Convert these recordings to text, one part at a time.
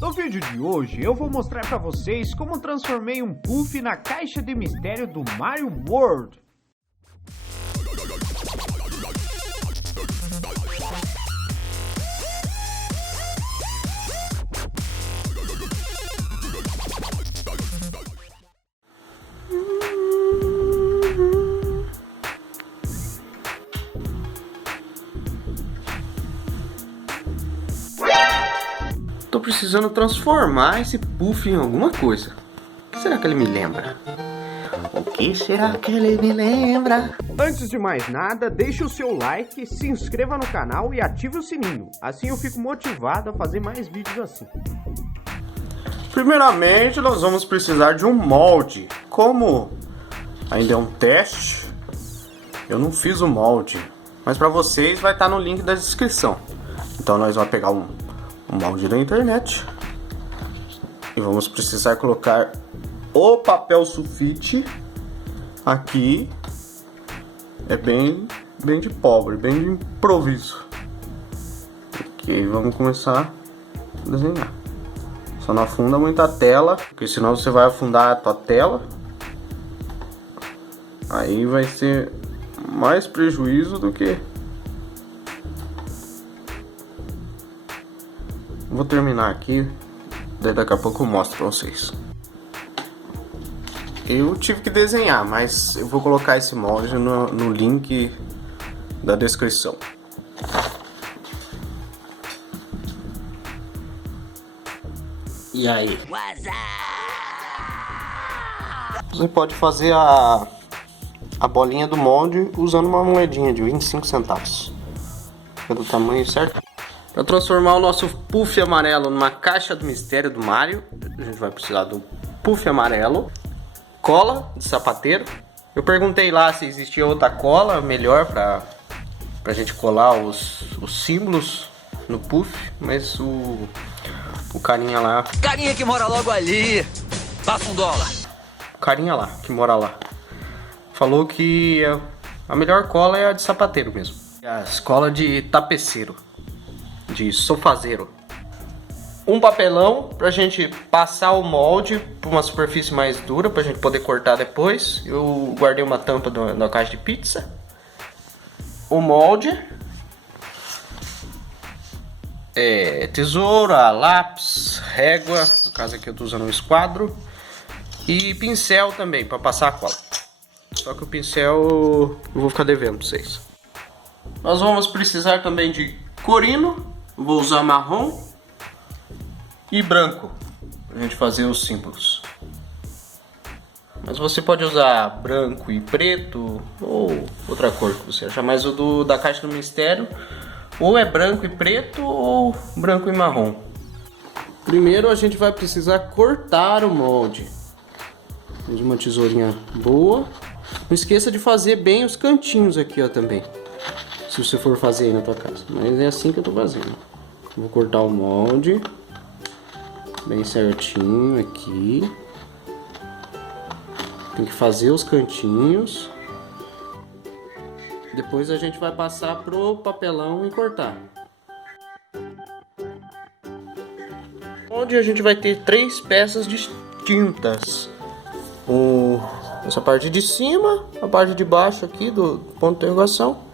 No vídeo de hoje eu vou mostrar para vocês como transformei um puff na caixa de mistério do Mario World. Tô precisando transformar esse puff em alguma coisa. O que será que ele me lembra? O que será que ele me lembra? Antes de mais nada, deixe o seu like, se inscreva no canal e ative o sininho. Assim eu fico motivado a fazer mais vídeos assim. Primeiramente, nós vamos precisar de um molde. Como ainda é um teste, eu não fiz o molde. Mas para vocês vai estar no link da descrição. Então nós vamos pegar um molde da internet e vamos precisar colocar o papel sulfite aqui. É bem de pobre, bem de improviso. Ok, vamos começar a desenhar. Só não afunda muito a tela, porque senão você vai afundar a tua tela. Aí vai ser mais prejuízo do que... Vou terminar aqui, daí daqui a pouco eu mostro pra vocês. Eu tive que desenhar, mas eu vou colocar esse molde no link da descrição. E aí? Você pode fazer a bolinha do molde usando uma moedinha de 25 centavos. É do tamanho certo. Para transformar o nosso puff amarelo numa caixa do mistério do Mario, a gente vai precisar do puff amarelo, cola de sapateiro. Eu perguntei lá se existia outra cola melhor pra gente colar os símbolos no puff, mas o carinha lá... Carinha que mora logo ali, passa $1. O carinha lá, que mora lá, falou que a melhor cola é a de sapateiro mesmo. A cola de tapeceiro. De sofazeiro. Um papelão pra gente passar o molde pra uma superfície mais dura pra gente poder cortar depois. Eu guardei uma tampa da caixa de pizza. O molde, tesoura, lápis, régua, no caso aqui eu tô usando um esquadro, e pincel também pra passar a cola. Só que o pincel eu vou ficar devendo pra vocês. Nós vamos precisar também de corino. Vou usar marrom e branco pra gente fazer os símbolos. Mas você pode usar branco e preto ou outra cor que você achar. Mas o da caixa do mistério ou é branco e preto ou branco e marrom. Primeiro a gente vai precisar cortar o molde. Usa uma tesourinha boa. Não esqueça de fazer bem os cantinhos aqui, ó, também. Se você for fazer aí na tua casa. Mas é assim que eu tô fazendo. Vou cortar o molde bem certinho aqui. Tem que fazer os cantinhos. Depois a gente vai passar pro papelão e cortar. Onde a gente vai ter 3 peças distintas. Essa parte de cima, a parte de baixo aqui do ponto de interrogação.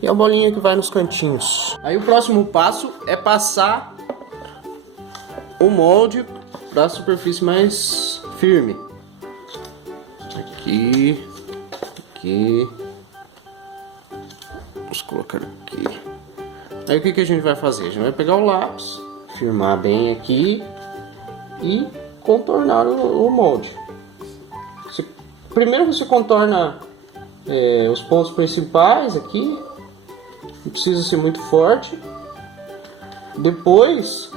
E a bolinha que vai nos cantinhos. Aí o próximo passo é passar o molde para a superfície mais firme. Aqui. Vamos colocar aqui. Aí o que a gente vai fazer? A gente vai pegar o lápis, firmar bem aqui e contornar o molde. Primeiro você contorna os pontos principais aqui. Não precisa ser muito forte. Depois,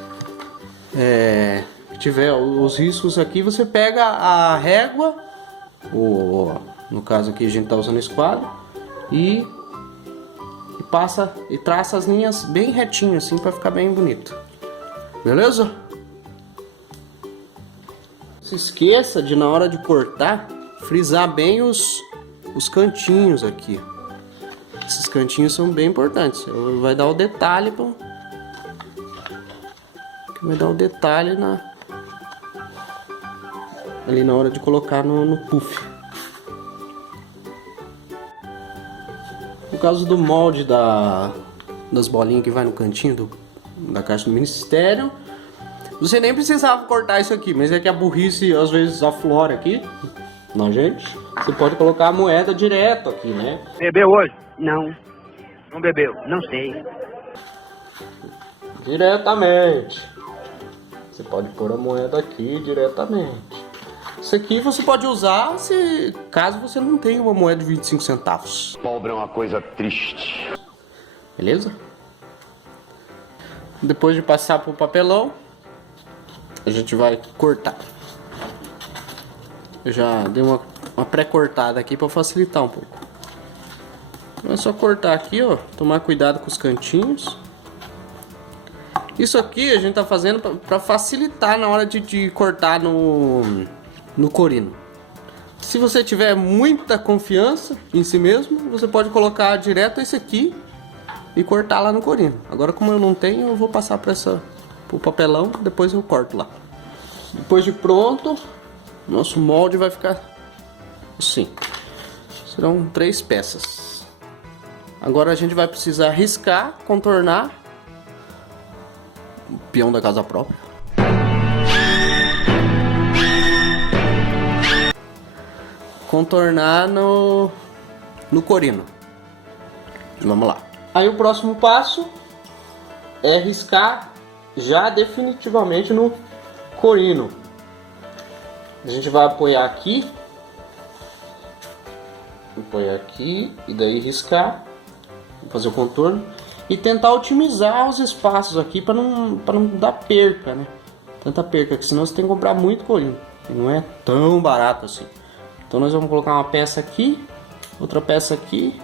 tiver os riscos aqui, você pega a régua, no caso aqui a gente está usando esquadro, e passa e traça as linhas bem retinho assim para ficar bem bonito. Beleza? Não se esqueça de, na hora de cortar, frisar bem os cantinhos aqui. Esses cantinhos são bem importantes. Vai dar o detalhe que vai dar um detalhe ali na hora de colocar no puff. No caso do molde das bolinhas que vai no cantinho da caixa do ministério, você nem precisava cortar isso aqui, mas é que a burrice às vezes aflora aqui na gente. Você pode colocar a moeda direto aqui, né? Bebeu hoje? Não. Não bebeu? Não sei. Diretamente. Você pode pôr a moeda aqui diretamente. Isso aqui você pode usar caso você não tenha uma moeda de 25 centavos. Pobre é uma coisa triste. Beleza? Depois de passar pro papelão, a gente vai cortar. Eu já dei uma pré-cortada aqui para facilitar um pouco. É só cortar aqui, ó. Tomar cuidado com os cantinhos. Isso aqui a gente tá fazendo para facilitar na hora de cortar no corino. Se você tiver muita confiança em si mesmo, você pode colocar direto esse aqui e cortar lá no corino. Agora, como eu não tenho, eu vou passar pro papelão, depois eu corto lá. Depois de pronto, nosso molde vai ficar assim. Serão 3 peças. Agora a gente vai precisar riscar, contornar o peão da casa própria. Contornar no corino. Vamos lá. Aí o próximo passo é riscar já definitivamente no corino. A gente vai apoiar aqui e daí riscar, fazer o contorno e tentar otimizar os espaços aqui para não dar perca, né? Tanta perca, que senão você tem que comprar muito corino e não é tão barato assim. Então nós vamos colocar uma peça aqui, outra peça aqui,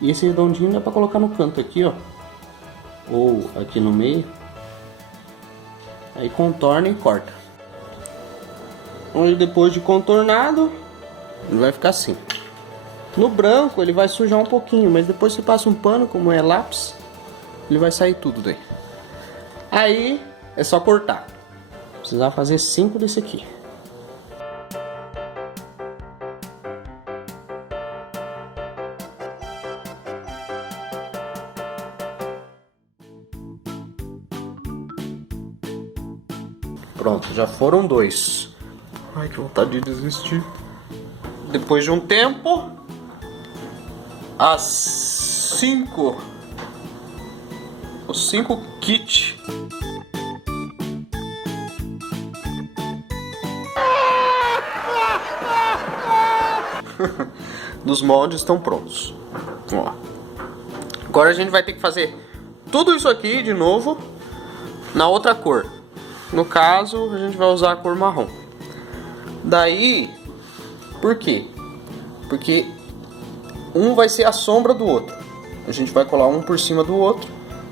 e esse redondinho dá para colocar no canto aqui, ó, ou aqui no meio. Aí contorna e corta. Aí depois de contornado, ele vai ficar assim. No branco ele vai sujar um pouquinho, mas depois você passa um pano, como é lápis, ele vai sair tudo daí. Aí é só cortar. Precisar fazer 5 desse aqui. Pronto, já foram 2. Ai, que vontade de desistir. Depois de um tempo, as 5 kits dos moldes estão prontos. Ó. Agora a gente vai ter que fazer tudo isso aqui de novo na outra cor. No caso, a gente vai usar a cor marrom. Daí, por quê? Porque um vai ser a sombra do outro. A gente vai colar um por cima do outro,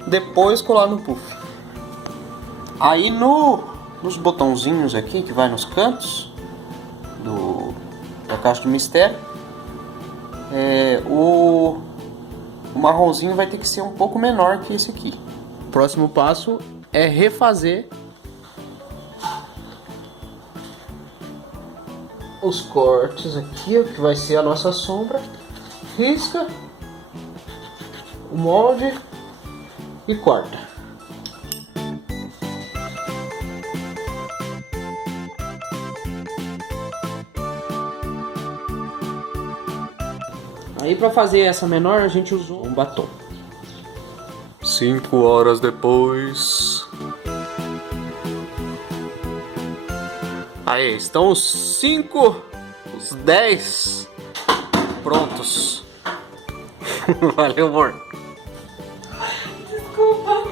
depois colar no puff. Aí nos botãozinhos aqui que vai nos cantos da caixa de mistério, o marronzinho vai ter que ser um pouco menor que esse aqui. O próximo passo é refazer os cortes aqui, ó, que vai ser a nossa sombra. Risca o molde e corta. Aí para fazer essa menor a gente usou um batom. 5 horas depois. Aí estão os 10 prontos. Valeu, amor. Desculpa.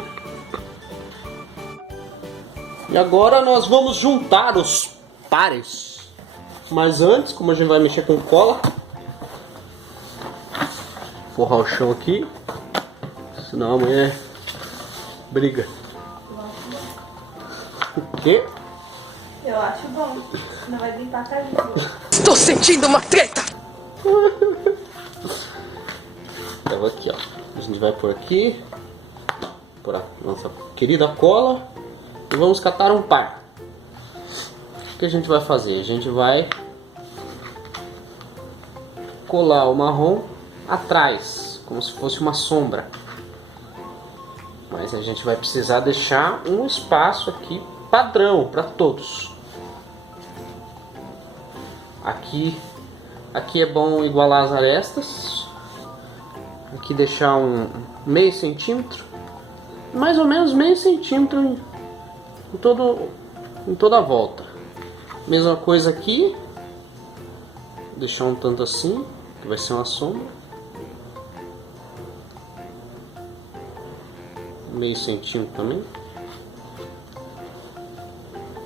E agora nós vamos juntar os pares. Mas antes, como a gente vai mexer com cola, forrar o chão aqui, senão amanhã briga. O quê? Eu acho bom. Não vai limpar a casa. Estou sentindo uma treta! Então aqui, ó. A gente vai por aqui, por a nossa querida cola, E vamos catar um par. O que a gente vai fazer? A gente vai colar o marrom atrás, como se fosse uma sombra. Mas a gente vai precisar deixar um espaço aqui padrão para todos. Aqui é bom igualar as arestas. Aqui deixar um meio centímetro, mais ou menos meio centímetro em toda a volta. Mesma coisa aqui, deixar um tanto assim, que vai ser uma sombra. Meio centímetro também.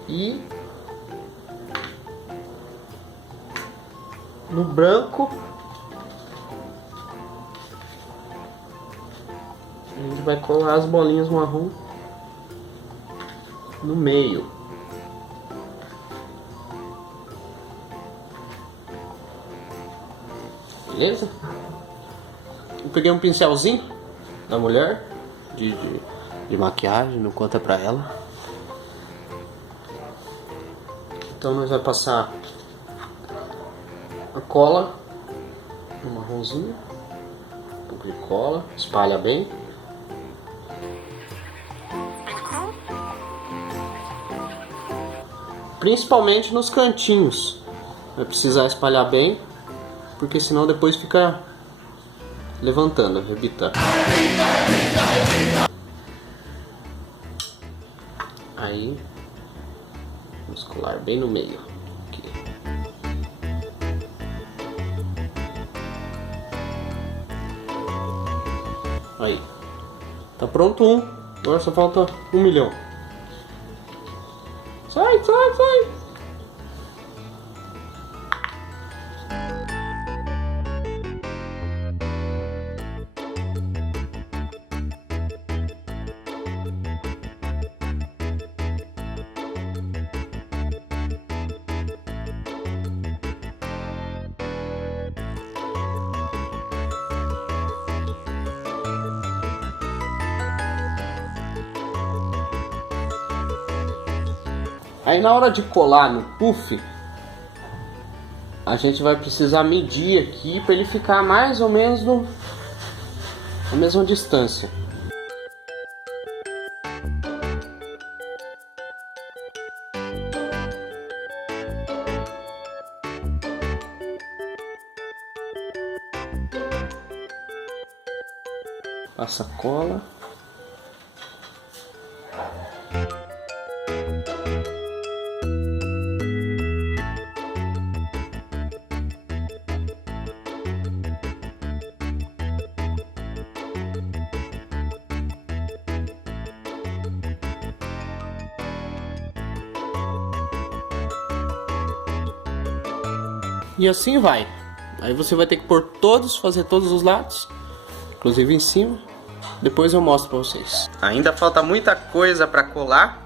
E no branco a gente vai colar as bolinhas marrom no meio. Beleza? Eu peguei um pincelzinho da mulher de maquiagem, não conta pra ela. Então nós vamos passar a cola no marronzinho, um pouco de cola, espalha bem. Principalmente nos cantinhos, vai precisar espalhar bem, porque senão depois fica levantando, arrebitando. Aí, vamos colar bem no meio. Aqui. Aí, tá pronto um. Agora só falta 1 milhão. Sai, sai, sai! Aí na hora de colar no puff, a gente vai precisar medir aqui para ele ficar mais ou menos na mesma distância. Passa a cola. E assim vai. Aí você vai ter que pôr todos, fazer todos os lados, inclusive em cima. Depois eu mostro pra vocês. Ainda falta muita coisa pra colar,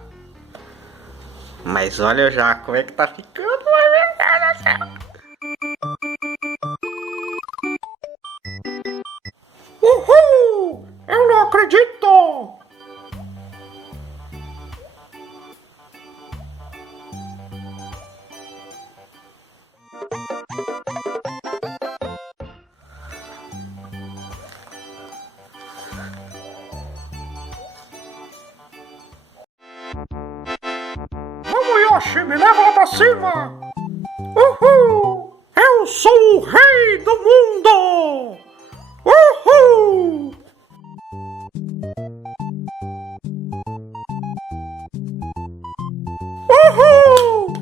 mas olha já como é que tá ficando. Meu Deus do céu. Uhul! Eu não acredito! Yoshi, me leva lá pra cima! Uhul! Eu sou o rei do mundo! Uhul! Uhul!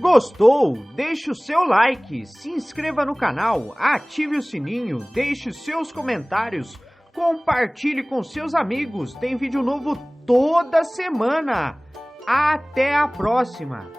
Gostou? Deixe o seu like, se inscreva no canal, ative o sininho, deixe seus comentários, compartilhe com seus amigos. Tem vídeo novo toda semana. Até a próxima!